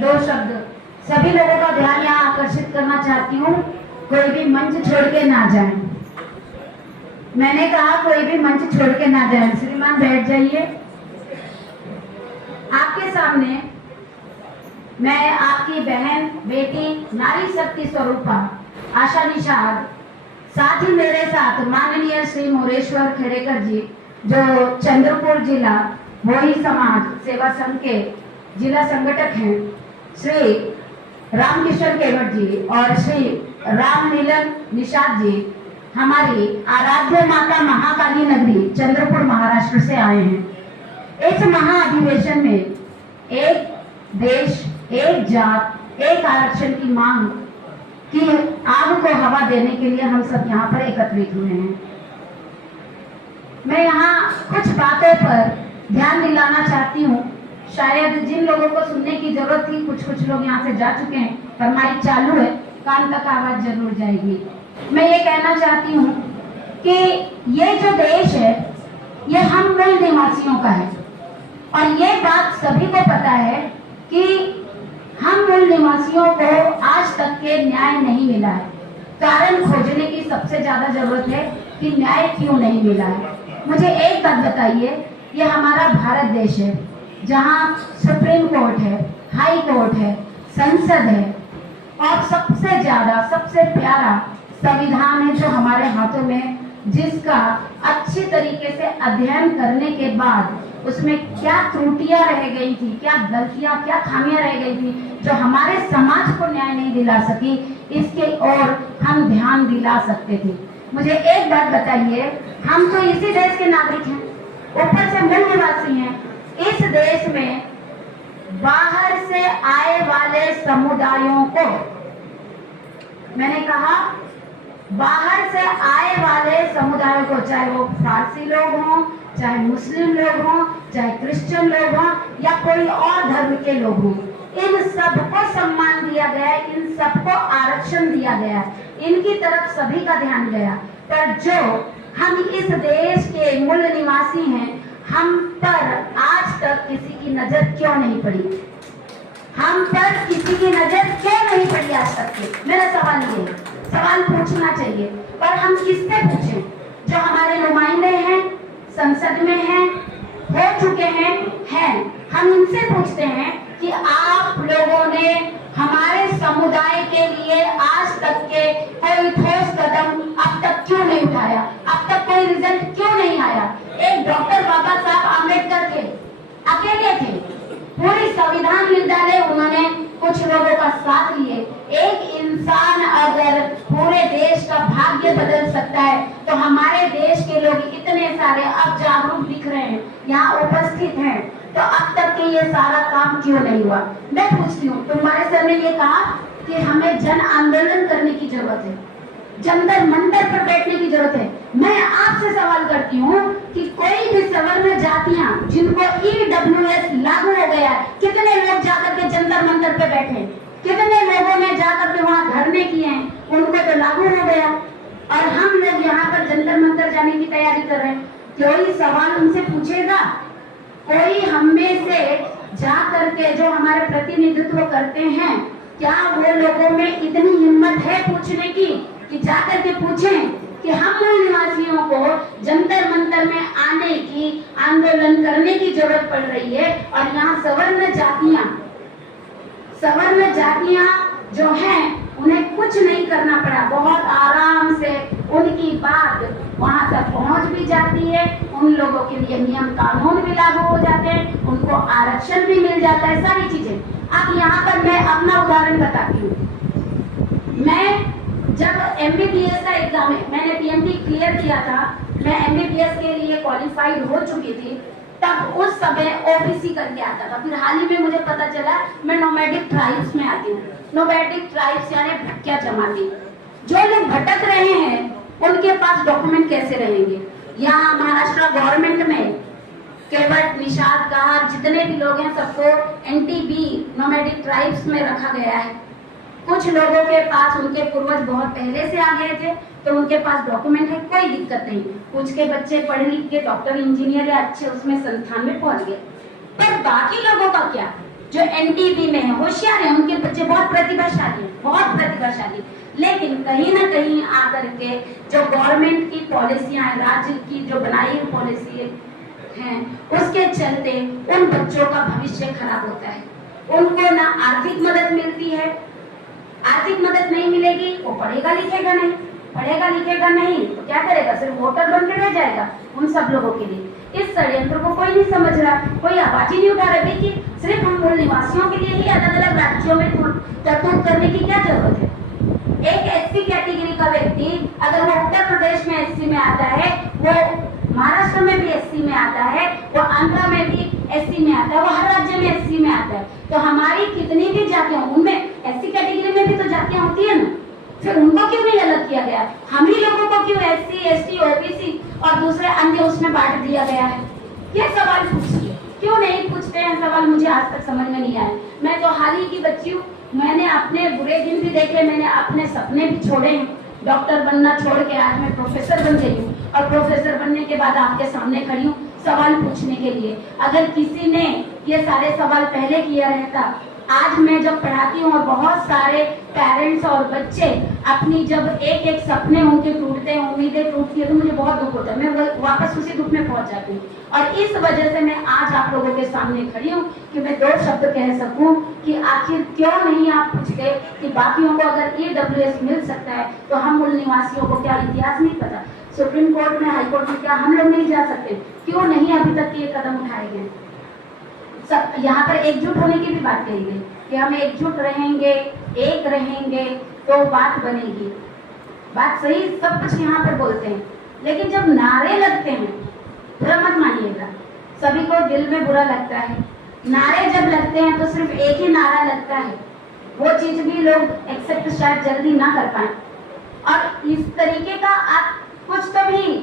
दो शब्द सभी लोगों का ध्यान यहाँ आकर्षित करना चाहती हूँ। कोई भी मंच छोड़ के ना जाए। मैंने कहा कोई भी मंच छोड़ के ना जाए। श्रीमान बैठ जाइए। आपके सामने मैं आपकी बहन, बेटी, नारी शक्ति स्वरूपा आशा निषाद, साथ ही मेरे साथ माननीय श्री मोरेश्वर खेड़ेकर जी, जो चंद्रपुर जिला भोई समाज सेवा संघ के जिला संगठक हैं, श्री रामकिशोर केवट जी और श्री राम मिलन निषाद जी, हमारी आराध्य माता महाकाली नगरी चंद्रपुर महाराष्ट्र से आए हैं। इस महाअधिवेशन में एक देश, एक जात, एक आरक्षण की मांग की आग को हवा देने के लिए हम सब यहाँ पर एकत्रित हुए हैं। मैं यहाँ कुछ बातों पर ध्यान दिलाना चाहती हूँ। शायद जिन लोगों को सुनने की जरूरत थी, कुछ लोग यहाँ से जा चुके हैं, पर माइक चालू है, कान तक आवाज जरूर जाएगी। मैं ये कहना चाहती हूँ कि ये जो देश है ये हम मूल निवासियों का है और ये बात सभी को पता है कि हम मूल निवासियों को आज तक के न्याय नहीं मिला है। कारण खोजने की सबसे ज्यादा जरूरत है कि न्याय क्यों नहीं मिला है। मुझे एक बात बताइए, ये हमारा भारत देश है जहाँ सुप्रीम कोर्ट है, हाई कोर्ट है, संसद है और सबसे ज्यादा, सबसे प्यारा संविधान है जो हमारे हाथों में, जिसका अच्छी तरीके से अध्ययन करने के बाद उसमें क्या त्रुटियां रह गई थी, क्या गलतियां, क्या खामियां रह गई थी जो हमारे समाज को न्याय नहीं दिला सकी, इसके और हम ध्यान दिला सकते थे। मुझे एक बात बताइए, हम तो इसी देश के नागरिक हैं, ऊपर से मूल निवासी हैं। इस देश में बाहर से आए वाले समुदायों को, मैंने कहा बाहर से आए वाले समुदायों को, चाहे वो फारसी लोग हों, चाहे मुस्लिम लोग हों, चाहे क्रिश्चियन लोग हों या कोई और धर्म के लोग हों, इन सबको सम्मान दिया गया है, इन सबको आरक्षण दिया गया है, इनकी तरफ सभी का ध्यान गया। पर जो हम इस देश के मूल निवासी हैं, हम पर आज तक किसी की नजर क्यों नहीं पड़ी? हम पर किसी की नजर क्यों नहीं पड़ी आज तक के? मेरा सवाल ये है, सवाल पूछना चाहिए, पर हम किससे पूछें? जो हमारे नुमाइंदे हैं, संसद में हैं, हो चुके हैं, हम इनसे पूछते हैं कि आप लोगों ने हमारे समुदाय के लिए आज तक के कोई ठोस कदम अब तक क्यों नहीं उठाया? अब तक कोई रिजल्ट क्यों नहीं आया? एक डॉक्टर बाबा साहब आम्बेडकर थे, अकेले थे, पूरी संविधान लिख डाले उन्होंने, कुछ लोगों का साथ लिए। एक इंसान अगर पूरे देश का भाग्य बदल सकता है तो हमारे देश के लोग इतने सारे अब जागरूक दिख रहे हैं, यहाँ उपस्थित हैं, तो अब तक के ये सारा काम क्यों नहीं हुआ? मैं पूछती हूँ, तुम्हारे सर ने ये कहा कि हमें जन आंदोलन करने की जरूरत है, जंतर मंतर पर बैठने की जरूरत है। मैं आपसे सवाल करती हूँ कि कोई भी सवर्ण जातियां जिनको EWS लागू हो गया है, कितने लोग जाकर के जंतर मंतर पे बैठे? कितने लोगों ने जाकर के वहाँ धरने किए हैं? उनको तो लागू हो गया और हम लोग यहाँ पर जंतर मंतर जाने की तैयारी कर रहे हैं। कोई सवाल उनसे पूछेगा? कोई हम में से जा करके जो हमारे प्रतिनिधित्व करते हैं, क्या वो लोगों में इतनी हिम्मत है पूछने की कि जाकर के पूछें कि हम मूल निवासियों को जंतर मंतर में आने की, आंदोलन करने की जरूरत पड़ रही है और यहाँ सवर्ण जातियां जो हैं उन्हें कुछ नहीं करना पड़ा, बहुत आराम से उनकी बात वहां तक पहुंच भी जाती है, उन लोगों के लिए नियम कानून भी लागू हो जाते हैं, उनको आरक्षण भी मिल जाता है, सारी चीजें। अब यहाँ पर मैं अपना उदाहरण बताती हूँ। मैं जब MBBS का एग्जाम है, मैंने PMT क्लियर किया था, मैं MBBS के लिए क्वालिफाइड हो चुकी थी, तब उस समय OBC करके आता था। फिर हाल ही में मुझे पता चला मैं नोमैडिक ट्राइब्स में आती हूँ। नोमैडिक ट्राइब्स यानी भटकिया जमाती। जो लोग भटक रहे हैं उनके पास डॉक्यूमेंट कैसे रहेंगे? यहाँ महाराष्ट्र गवर्नमेंट में केवट, निषाद, कहार, जितने भी लोग हैं सबको NTB नोमैडिक ट्राइब्स में रखा गया है। कुछ लोगों के पास उनके पूर्वज बहुत पहले से आ गए थे तो उनके पास डॉक्यूमेंट है, कोई दिक्कत नहीं। कुछ के बच्चे पढ़ लिख के डॉक्टर, इंजीनियर या अच्छे उसमें संस्थान में पहुंच गए, पर बाकी लोगों का क्या? जो एनडीबी में है, होशियार है, उनके बच्चे बहुत प्रतिभाशाली हैं, बहुत प्रतिभाशाली, लेकिन कहीं ना कहीं आकर के जो गवर्नमेंट की पॉलिसियां हैं, राज्य की जो बनाई हुई पॉलिसी हैं, उसके चलते उन बच्चों का भविष्य खराब होता है। उनको ना आर्थिक मदद मिलती है, आर्थिक मदद नहीं मिलेगी, वो पढ़ेगा लिखेगा नहीं, पढ़ेगा लिखेगा नहीं तो क्या करेगा, सिर्फ वोटर बन के रह जाएगा उन सब लोगों के लिए। इस षड्यंत्र को कोई नहीं समझ रहा, कोई आवाज ही नहीं उठा रहा। देखिए, सिर्फ हम मूल निवासियों के लिए ही अलग अलग राज्यों में करतूत करने की क्या जरूरत है। एक एससी कैटेगरी का व्यक्ति अगर वो उत्तर प्रदेश में एससी में आता है, वो महाराष्ट्र में भी एससी में आता है, वो आंध्र में भी एससी में आता है, वो हर राज्य में एससी में आता है, तो हमारी कितनी भी जातियां, उनमें एससी कैटेगरी में भी तो जातियां होती है ना, फिर उनको क्यों नहीं अलग किया गया? हम ही लोगों को क्यों एससी, एसटी, ओबीसी और दूसरे अन्य उसमें बांट दिया गया है? ये सवाल पूछिए, क्यों नहीं पूछते हैं सवाल, मुझे आज तक समझ में नहीं आया। मैं तो हाल ही की बच्ची हूँ, मैंने अपने बुरे दिन भी देखे, मैंने अपने सपने भी छोड़े हैं। डॉक्टर बनना छोड़ के आज मैं प्रोफेसर बन गई हूँ, और प्रोफेसर बनने के बाद आपके सामने खड़ी हूँ सवाल पूछने के लिए। अगर किसी ने ये सारे सवाल पहले किया रहता, आज मैं जब पढ़ाती हूँ और बहुत सारे पेरेंट्स और बच्चे अपनी जब एक एक सपने उनके टूटते हैं, उम्मीदें टूटती है, तो मुझे बहुत दुख होता है, मैं वापस उसी दुख में पहुंच जाती हूँ। और इस वजह से मैं आज आप लोगों के सामने खड़ी हूँ कि मैं 2 शब्द कह सकूं कि आखिर क्यों नहीं आप पूछते कि बाकियों को अगर EWS मिल सकता है तो हम मूल निवासियों को क्या इतिहास नहीं पता? सुप्रीम कोर्ट में, हाई कोर्ट में क्या हम लोग नहीं जा सकते? क्यों नहीं अभी तक ये कदम उठाए गए? सब यहाँ पर एकजुट होने की भी बात कही गई कि हम एकजुट रहेंगे, एक रहेंगे तो बात बनेगी। बात सही, सब कुछ यहाँ पर बोलते हैं, लेकिन जब नारे लगते हैं, बुरा मत मानिएगा, सभी को दिल में बुरा लगता है। नारे जब लगते हैं तो सिर्फ एक ही नारा लगता है, वो चीज भी लोग एक्सेप्ट शायद जल्दी ना कर पाए। और इस तरीके का आप कुछ तो भी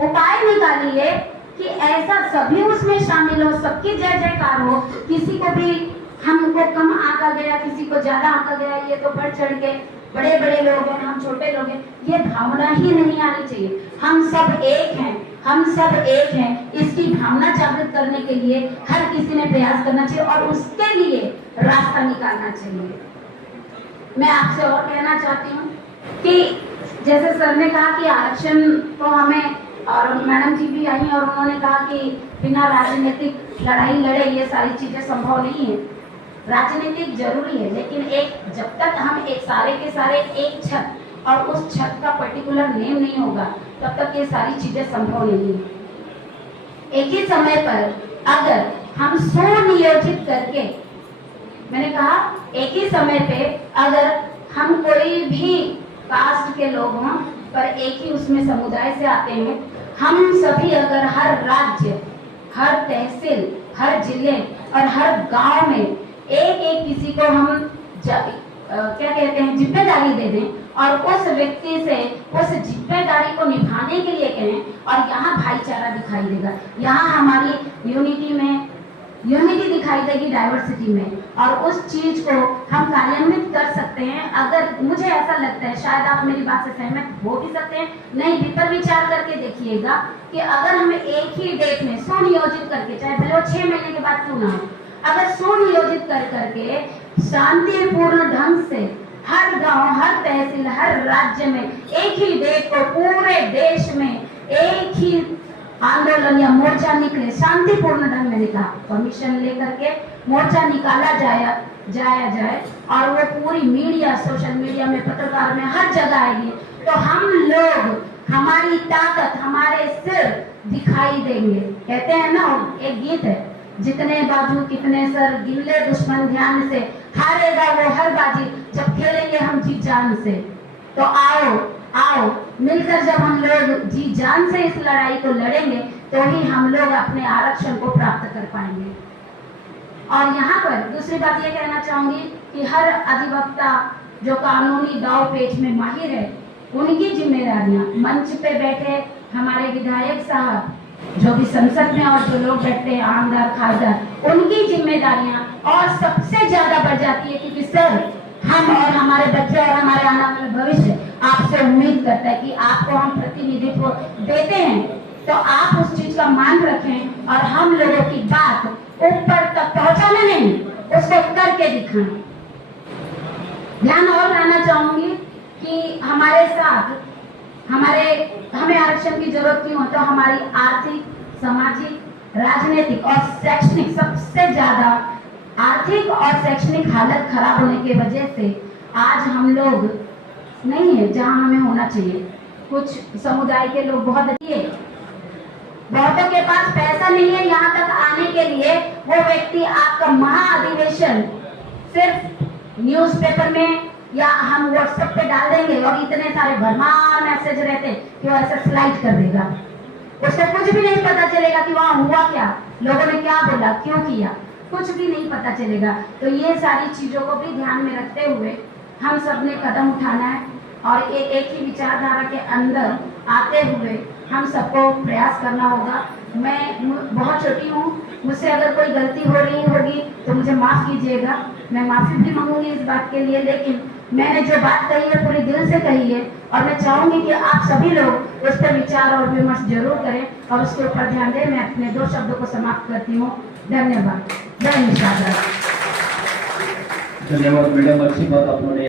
उपाय निकालिए कि ऐसा सभी उसमें शामिल हो, सबकी जय जयकार हो, किसी को भी हमको कम आंका गया, किसी को ज्यादा आंका गया, ये तो बढ़ चढ़ के बड़े बड़े लोग हैं, हम छोटे लोग हैं, ये भावना ही नहीं आनी चाहिए। हम सब एक हैं, हम सब एक हैं, इसकी भावना जागृत करने के लिए हर किसी ने प्रयास करना चाहिए और उसके लिए रास्ता निकालना चाहिए। मैं आपसे और कहना चाहती हूँ कि जैसे सर ने कहा कि आरक्षण तो हमें, और मैडम जी भी आई और उन्होंने कहा कि बिना राजनीतिक लड़ाई लड़े ये सारी चीजें संभव नहीं है। राजनीतिक जरूरी है, लेकिन एक जब तक हम एक सारे के सारे एक छत और उस छत का पर्टिकुलर नेम नहीं होगा तब तक ये सारी चीजें संभव नहीं है। एक ही समय पर अगर हम सुनियोजित करके, मैंने कहा एक ही समय पे अगर हम कोई भी कास्ट के लोग हों पर एक ही उसमें समुदाय से आते हैं, हम सभी अगर हर राज्य, हर तहसील, हर जिले और हर गांव में एक एक किसी को हम क्या कहते हैं जिम्मेदारी दे दें और उस व्यक्ति से उस जिम्मेदारी को निभाने के लिए कहें, और यहाँ भाईचारा दिखाई देगा, यहाँ हमारी यूनिटी में यूनिटी दिखाई देगी डाइवर्सिटी में, और उस चीज को हम कार्यान्वित कर सकते हैं। अगर मुझे ऐसा लगता है, शायद आप मेरी बात से सहमत हो भी सकते हैं, नहीं भी, पर विचार करके देखिएगा कि अगर हमें एक ही डेट में सुनियोजित करके, चाहे भले वो 6 महीने के बाद क्यों ना हो, अगर सुनियोजित कर करके शांतिपूर्ण ढंग से हर गांव, हर तहसील, हर राज्य में एक ही डेट को पूरे देश में एक ही आंदोलन या मोर्चा निकले, शांतिपूर्ण ढंग में निकला, परमिशन लेकर के मोर्चा निकाला जाए और वो पूरी मीडिया, सोशल मीडिया में, पत्रकार में, हर जगह आएगी, तो हम लोग, हमारी ताकत, हमारे सिर दिखाई देंगे। कहते हैं ना, एक गीत है, जितने बाजू कितने सर, गिल्ले दुश्मन ध्यान से, हारेगा वो हर बाजी, जब खेलेंगे हम जी जान से। तो आओ मिलकर जब हम लोग जी जान से इस लड़ाई को लड़ेंगे तो ही हम लोग अपने आरक्षण को प्राप्त कर पाएंगे। और यहाँ पर दूसरी बात ये कहना चाहूंगी कि हर अधिवक्ता जो कानूनी दाव पेच में माहिर है, उनकी जिम्मेदारियां, मंच पे बैठे हमारे विधायक साहब, जो भी संसद में और जो लोग बैठते हैं आमदार, खासदार, उनकी जिम्मेदारियां और सबसे ज्यादा बढ़ जाती है, क्योंकि सर हम और हमारे बच्चे और हमारे आने वाले भविष्य आपसे उम्मीद करता है कि आपको हम प्रतिनिधित्व देते हैं, तो आप उस चीज का मान रखें और हम लोगों की बात ऊपर तक पहुंचाना नहीं, उसको करके दिखाएं। ध्यान और लाना चाहूंगी कि हमारे साथ हमें आरक्षण की जरूरत क्यों है, तो हमारी आर्थिक, सामाजिक, राजनीतिक और शैक्षणिक, सबसे ज्यादा आर्थिक और शैक्षणिक हालत खराब होने की वजह से आज हम लोग नहीं है जहां हमें होना चाहिए। कुछ समुदाय के लोग बहुतों के पास पैसा नहीं है यहाँ तक आने के लिए। वो व्यक्ति आपका महाअधिवेशन सिर्फ न्यूज़पेपर में या हम व्हाट्सएप पे डाल देंगे और इतने सारे भरमार मैसेज रहते कि वो ऐसे स्लाइड कर देगा, उसको कुछ भी नहीं पता चलेगा कि वहाँ हुआ क्या, लोगों ने क्या बोला, क्यों किया, कुछ भी नहीं पता चलेगा। तो ये सारी चीजों को भी ध्यान में रखते हुए हम सब ने कदम उठाना है और एक ही विचारधारा के अंदर आते हुए हम सबको प्रयास करना होगा। मैं बहुत छोटी हूँ, मुझसे अगर कोई गलती हो रही होगी तो मुझे माफ कीजिएगा, मैं माफी भी मांगूंगी इस बात के लिए। लेकिन मैंने जो बात कही है पूरी दिल से कही है और मैं चाहूंगी कि आप सभी लोग उस पर विचार और विमर्श जरूर करें और उसके ऊपर ध्यान दें। मैं अपने 2 शब्दों को समाप्त करती हूँ। धन्यवाद। जय हिंद। धन्यवाद मैडम, अच्छी बात आपने